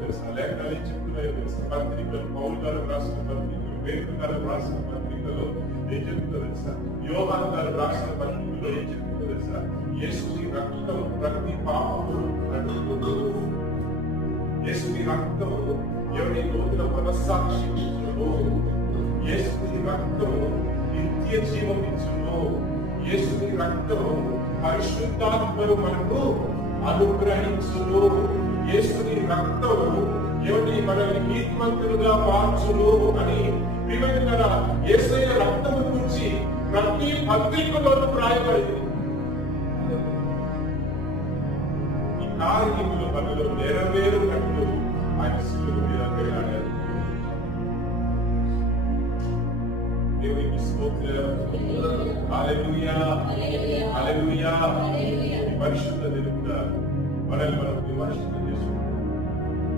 తెలుసా? లేఖనాలు ఏం చెప్తున్నాయో తెలుసా? పత్రికలు, పౌలు గారు రాసిన పత్రికలు, పేతురు గారు రాసిన పత్రికలో ఏం చెప్తుందో తెలుసా? యోహాను గారు రాసిన పత్రికలో ఏం చెప్తుందో తెలుసా? యేసుని రక్తం ప్రతి పాపమును కడుగును. యేసుని రక్తం ఎవరి నూతన మనస్సాక్షి ఇచ్చును, యేసుని రక్తం నిత్య జీవం ఇచ్చును, యేసుని రక్తం పరిశుద్ధాత్మను మనకు అనుగ్రహించును, యేసుని రక్తం ఎవరిని మనల్ని నీతిమంతులుగా మార్చును అని వివరణ యేసయ్య రక్తము గురించి ప్రతి పత్రికలోనూ రాయబడింది. ఈ కార్యముల పనులు నెరవేరునట్లు ఆయన శిలువ మీద వేలాడారు. దేవునికి స్తోత్రం. హల్లెలూయా, హల్లెలూయా. పరిశుద్ధ దేవుడా మనల్ని